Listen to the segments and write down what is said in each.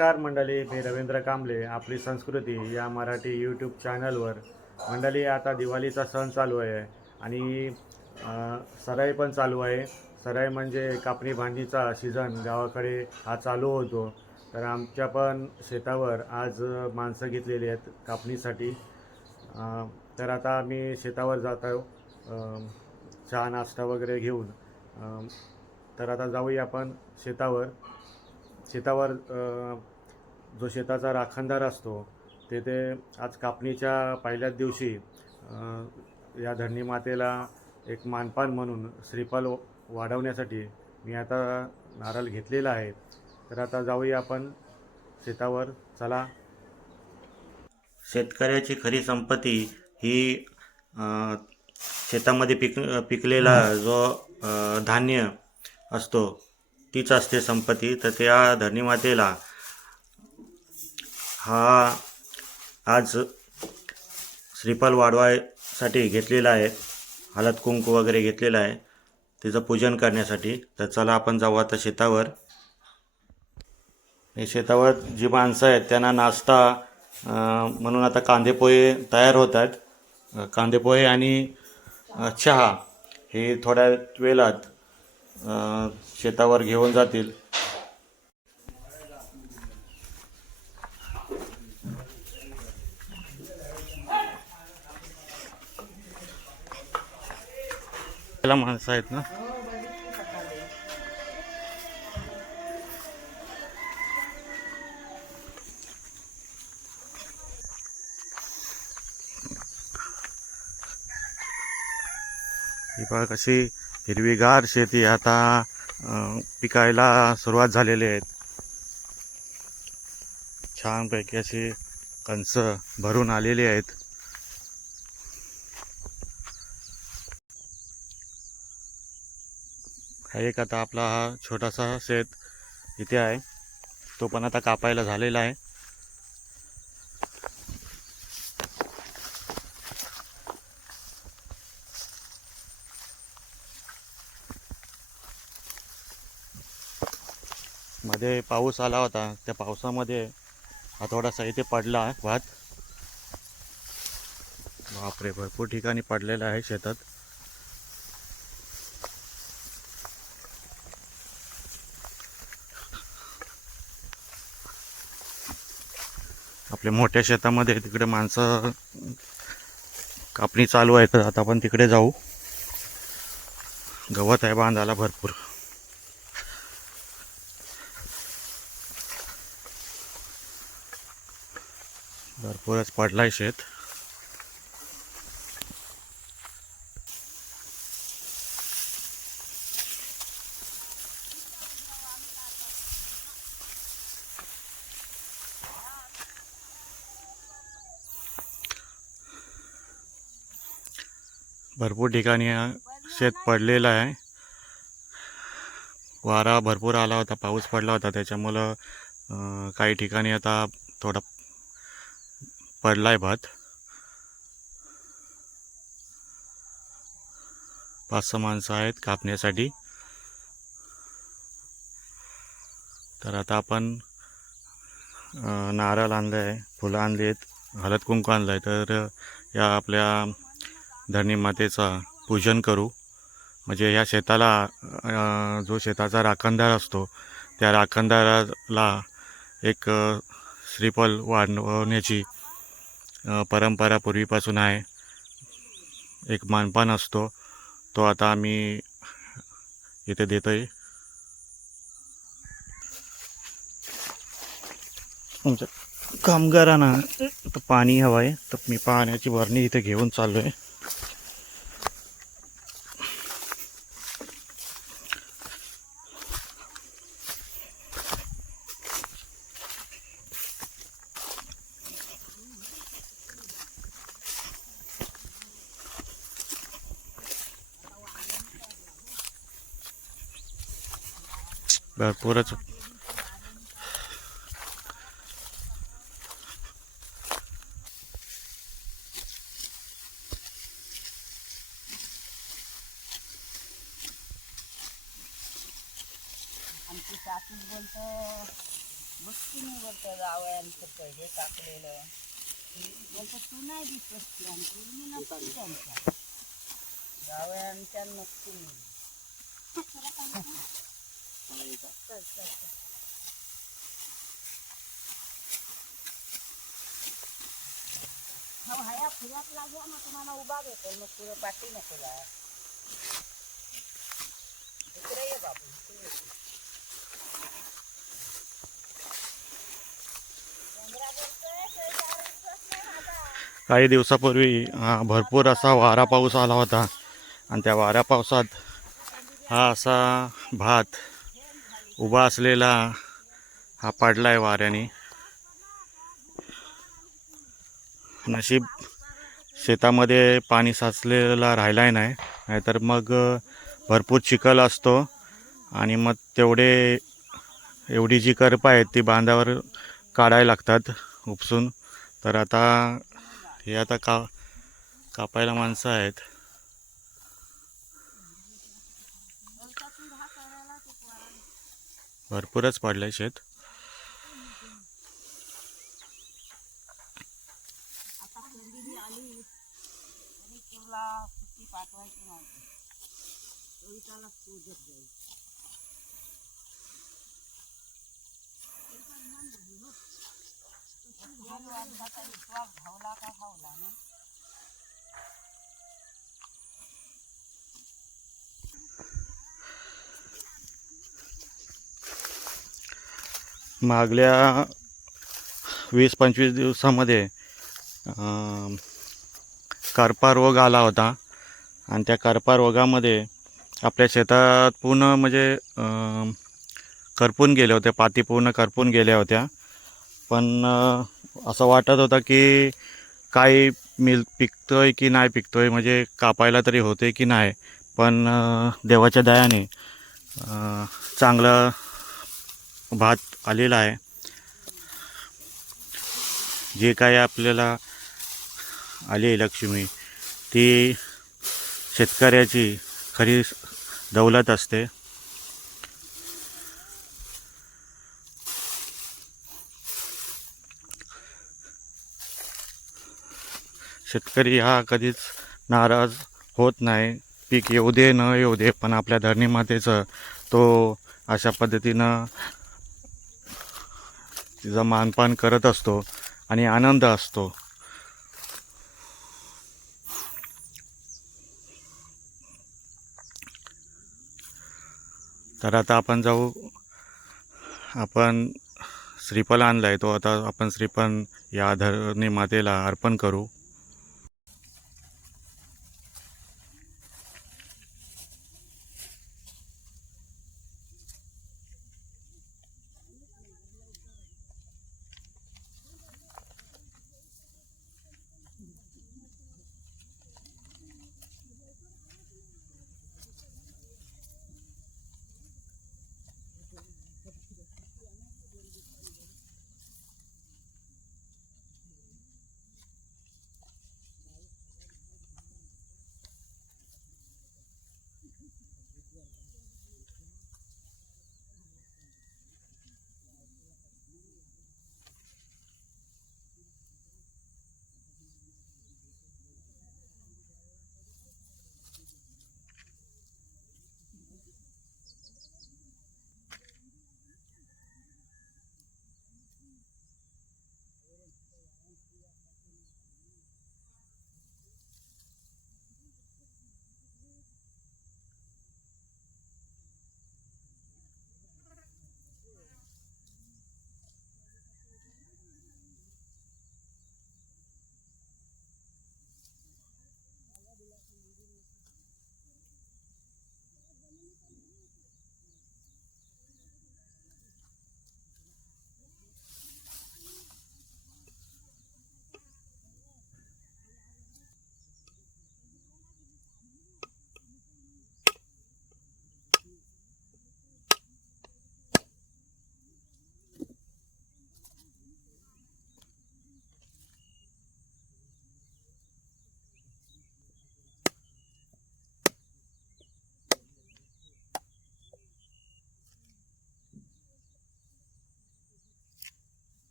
नमस्कार मंडळी मी रवींद्र कांबळे. आपली संस्कृती या मराठी यूट्यूब चॅनलवर मंडळी आता दिवाळीचा सण चालू आहे आणि सराई पण चालू आहे. सराई म्हणजे कापणी भांडीचा सीझन गावाकडे हा चालू होतो. तर आमच्या पण शेतावर आज माणसं घेतलेली आहेत कापणीसाठी. तर आता आम्ही शेतावर जात आहो. चहा नाश्ता वगैरे घेऊन. तर आता जाऊया आपण शेतावर. शेतावर जो शेताचा राखणदार असतो तेथे आज कापणीच्या पहिल्याच दिवशी या धरणी मातेला एक मानपान म्हणून श्रीफल वाढवण्यासाठी मी आता नारळ घेतलेला आहे. तर आता जाऊया आपण शेतावर. चला. शेतकऱ्याची खरी संपत्ती ही शेतामध्ये पिक पिकलेला जो धान्य असतो तीच असते संपत्ती. तर त्या धरणी मातेला हा आज श्रीफल वाढवायसाठी घेतलेला आहे. हळद कुंकू वगैरे घेतलेला आहे. तिचं पूजन करण्यासाठी. तर चला आपण जाऊ आता शेतावर. हे शेतावर जी माणसं आहेत त्यांना नाश्ता म्हणून आता कांदेपोहे तयार होत आहेत कांदेपोहे आणि चहा हे थोड्या वेळात शेतावर घेऊन जातील. त्याला माणसं आहेत ना. ही पहा कशी हिरवीगार शेती आता पिकायला सुरुवात झालेली आहेत छानपैकी अशी कणसं भरून आलेली आहेत. हा एक आता आपला हा छोटासा शेत इथे आहे. तो पण आता कापायला झालेला आहे. मध्ये पाऊस आला होता. त्या पावसामध्ये हा थोडासा इथे पडला आहे भात. बापरे भरपूर ठिकाणी पडलेला आहे शेतात. आपल्या मोठ्या शेतामध्ये तिकडे माणसं कापणी चालू आहे तर आता आपण तिकडे जाऊ. गवत आहे बांधायला भरपूर. भरपूरच पडलाय शेत. भरपूर ठिकाणी शेत पडलेलं आहे. वारा भरपूर आला होता पाऊस पडला होता त्याच्यामुळं काही ठिकाणी आता थोडा पडला आहे भात. पाच सहा माणसं आहेत कापण्यासाठी. तर आता आपण नारळ आणलं आहे फुलं आणली आहेत हळद कुंकू आणलं आहे तर या आपल्या धरणी मातेचा पूजन करू. म्हणजे या शेताला जो शेताचा राखणदार असतो त्या राखणदाराला एक श्रीफल वाढवण्याची परंपरा पूर्वीपासून आहे. एक मानपान असतो. तो आता आम्ही इथे देतो आहे आमच्या कामगारांना पाणी हवं आहे. तर मी पाण्याची भरणी इथे घेऊन चाललो आहे भरपूरच. आमची सासू बोलतो बघती नाही बोलतं जावयांचं पहिले टाकलेलं. बोलतं तू नाही दिसत मी नक्की त्यांच्या. जावयांच्या नक्की चल, चल, चल. लागल्या मग तुम्हाला उभा भेटेल मग पाठी नको जा इकडे ये बाबू काही दिवसापूर्वी हा, भरपूर असा वारा पाऊस आला होता आणि त्या वाऱ्या पावसात हा असा भात उभा असलेला हा पडलाय वाऱ्याने. नशीब शेतामध्ये पाणी साचलेला राहिला नाही नाहीतर मग भरपूर चिखल असतो आणि मग तेवढे एवढी जी करप आहेत ती बांधावर काढायला लागतात उपसून. तर आता हे आता का कापायला माणसं आहेत भरपूरच पडलंय शेत आता थंडी आली तरी तुला सुट्टी पाठवायची नाही कविताला शोधत भरपूरच पडलं आहे विश्वास धावला का धावला ना मागल्या वीस पंचवीस दिवसामध्ये करपा रोग आला होता. आणि त्या करपा रोगामध्ये आपल्या शेतात पूर्ण म्हणजे करपून गेले होते पाती पूर्ण करपून गेल्या होत्या. पण असं वाटत होतं की काही मिल पिकतोय की नाही पिकतोय म्हणजे कापायला तरी होते की नाही पण देवाच्या दयाने चांगलं भात आलेला आहे. जे काय आपल्याला आली लक्ष्मी ती शेतकऱ्याची खरी दौलत असते. शेतकरी हा कधीच नाराज होत नाही. पीक येऊ दे न येऊ दे पण आपल्या धरणीमातेचं तो अशा पद्धतीनं तिचा मानपान करत असतो आणि आनंद असतो. तर आता आपण जाऊ आपण श्रीफल आणलाय तो आता आपण श्रीफल या धरणी मातेला अर्पण करू.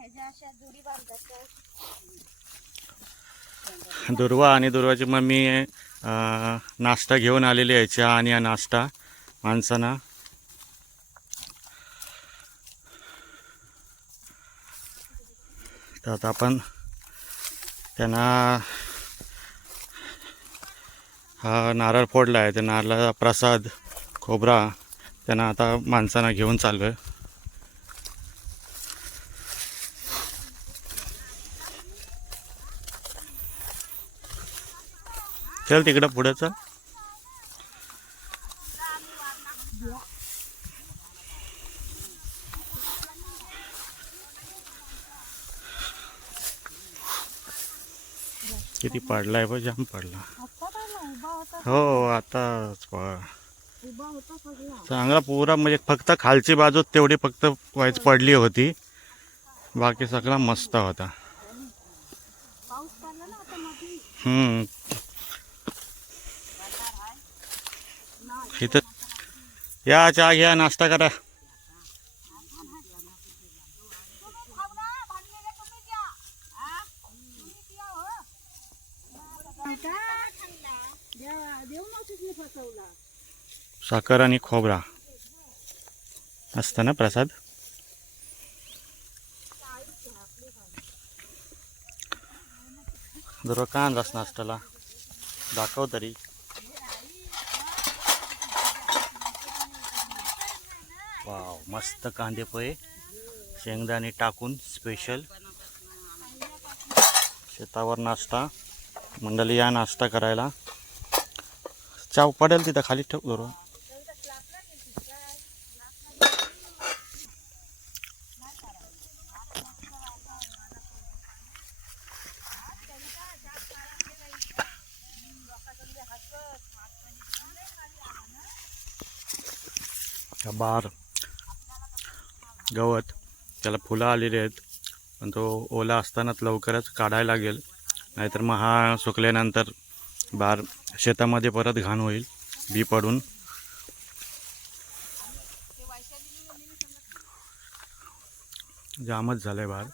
ह्याच्या अशा बांधतात दुर्वा आणि दुर्वाची मम्मी नाश्ता घेऊन आलेली आहे चहा आणि हा नाश्ता. माणसांना. तर आता आपण त्यांना हा नारळ फोडला आहे. त्या नारळाचा प्रसाद खोबरा त्यांना आता माणसांना घेऊन चाललो आहे चल तिकडं पुढं चल. किती पडलाय बघ जाम पडला. हो आताच चांगला पुरा म्हणजे फक्त खालची बाजू तेवढी फक्त पडली होती. बाकी सगळा मस्त होता. हम्म इथं. या चहा घ्या नाश्ता करा. साखर आणि खोबरा. असतं ना प्रसाद? जर का आणलास नाश्त्याला दाखव तरी. मस्त कांदे पोहे. शेंगदाणे टाकून स्पेशल शेतावर नाश्ता. मंडळी या नाश्ता करायला. चाव पडेल तिथं खाली ठेव बरोबर बार. गवत त्याला फुलं आलेली आहेत. पण तो ओला असतानाच लवकरच काढायला लागेल. नाहीतर मग हा सुकल्यानंतर बार शेतामध्ये परत घाण होईल बी पडून. जामच झालं आहे बार.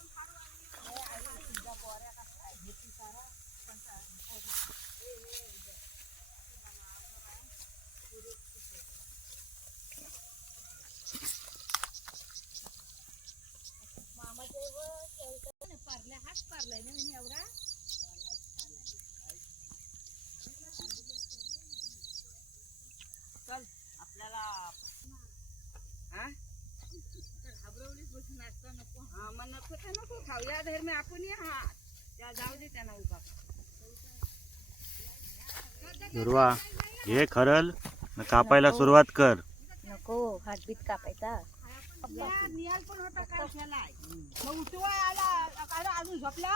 चल आपल्याला हा? घाबरवलीच बसून नाश्ता नको. हा मग नको तर नको खाऊ. या धर्मे आपण या. हा. त्या जाऊ दे त्यांना उभा दुर्वा हे खरल न कापायला सुरुवात कर. नको हातबीत कापायचा. नियाल पण होता काय केलाय मग उठवाय आला अरे अजून झोपला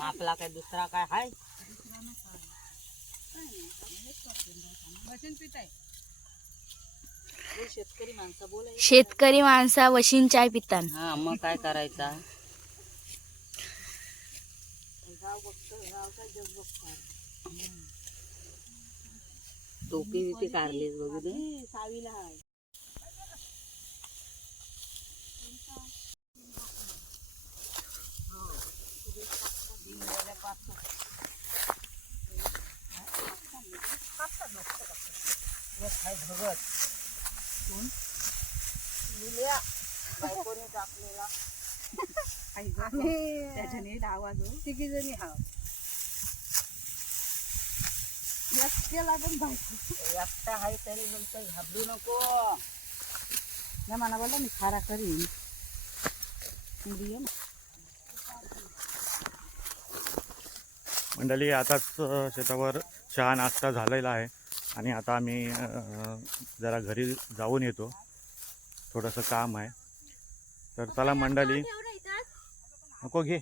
आपला काय दुसरा काय हाय? शेतकरी माणसं बोलाय शेतकरी माणसा वशीन चाय पितान. हा मग काय करायचा? टोपी बिपी काढलीस बघू दे. सावीला त्याच्याने आवाज तिघी जणी हा एकट्याला पण बायको. एकटा आहे तरी म्हणतो घाबरू नको. नाही मला बोलला मी खारा करीन. मंडळी आताच शेतावर चहा नाश्ता झालेला आहे. आणि आता आम्ही जरा घरी जाऊन येतो. थोडंसं काम आहे. तर चला मंडळी नको घे.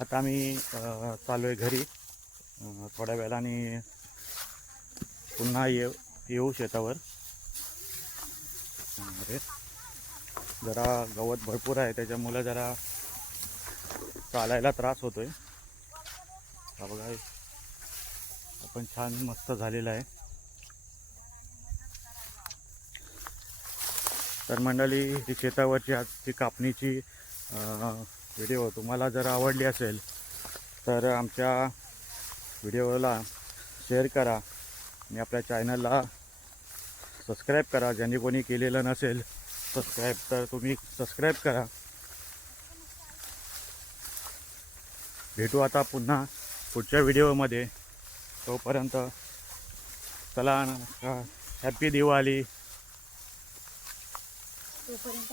आता आम्ही चालू आहे घरी. थोड्या वेळाने पुन्हा येऊ येऊ शेतावर. अरे. जरा गवत भरपूर आहे त्याच्यामुळे जरा चालायला त्रास होतोय. हा बघा आपण छान मस्त झालेला आहे. तर मंडळी ही शेतावरची आजची कापणीची व्हिडिओ तुम्हाला जर आवडली असेल तर आमच्या व्हिडिओला शेअर करा. आणि आपल्या चॅनलला सबस्क्राईब करा ज्यांनी कोणी केलेलं नसेल सबस्क्राईब तर तुम्ही सबस्क्राईब करा. भेटू आता पुन्हा पुढच्या व्हिडिओमध्ये. तोपर्यंत चला हॅपी दिवाळी. तोपर्यंत